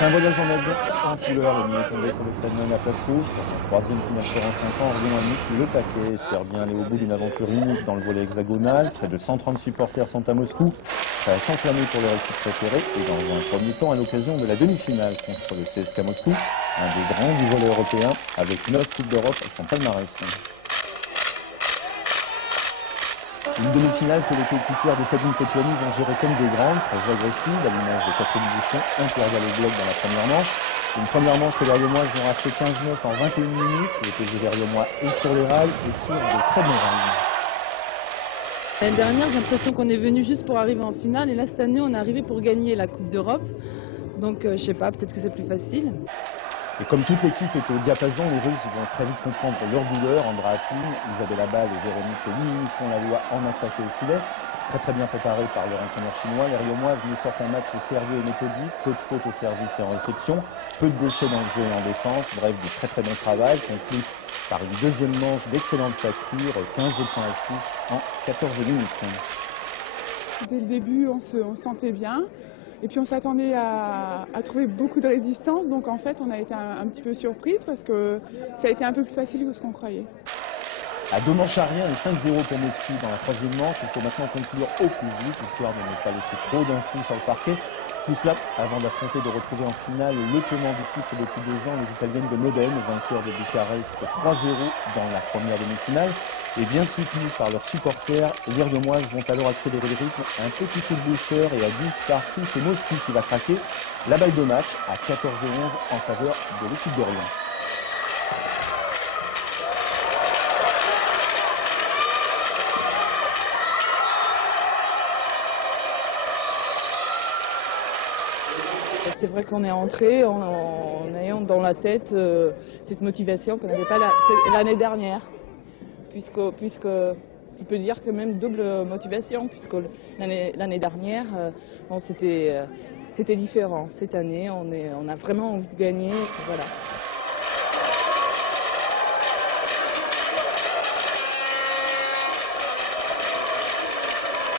C'est un voyage en avion en couleur. Le est tombé sur le stade de la Place Rouge. Pour son troisième finale sur en 5 ans, Orion a mis le paquet. Espère bien aller au bout d'une aventure unique dans le volet hexagonal. Près de 130 supporters sont à Moscou. Ça a s'enflammer pour leur équipe préférée. Et dans un premier temps, à l'occasion de la demi-finale contre le CSKA Moscou, un des grands du volet européen, avec 9 Coupes d'Europe à son palmarès. Une demi-finale que les coéquipières de Sabine Petlani vont gérer comme des grandes, très agressives, à l'image de quatre éditions impériales au bloc dans la première manche. Une première manche que les Riomoises vont racheter 15-9 en 21 minutes. Le PSG des Riomois est sur les rails et sur de très bons rails. L'année dernière, j'ai l'impression qu'on est venu juste pour arriver en finale, et là cette année, on est arrivé pour gagner la Coupe d'Europe. Donc je sais pas, peut-être que c'est plus facile. Et comme toute l'équipe est au diapason, les Russes vont très vite comprendre leur douleur. Andra Akin, Isabella Ball et Véronique Limini font la loi en attaque et au filet. Très bien préparé par leur entraîneur chinois, les Riomoises nous sortent un match sérieux et méthodique, peu de fautes au service et en réception, peu de déchets dans le jeu et en défense, bref du très bon travail, conclu par une deuxième manche d'excellente facture, 15 points à 6 en 14 minutes. Dès le début, on se sentait bien. Et puis on s'attendait à trouver beaucoup de résistance, donc en fait on a été un petit peu surprise parce que ça a été un peu plus facile que ce qu'on croyait. À 2 manches à rien et 5-0 pour Moscou dans la troisième manche, il faut maintenant conclure au plus vite, histoire de ne pas laisser trop d'infos sur le parquet. Tout cela avant d'affronter, de retrouver en finale le tenant du titre depuis 2 ans, les Italiennes de Modène, vainqueurs de Bucarest 3-0 dans la première demi-finale. Et bien soutenus par leurs supporters, les Riomoises vont alors accélérer le rythme, un petit coup de booster et à 10 partout, c'est Moscou qui va craquer. La balle de match à 14-11 en faveur de l'équipe d'Orient. C'est vrai qu'on est entré en ayant dans la tête cette motivation qu'on n'avait pas l'année dernière, puisque tu peux dire que même double motivation, puisque l'année dernière c'était différent. Cette année on a vraiment envie de gagner, voilà.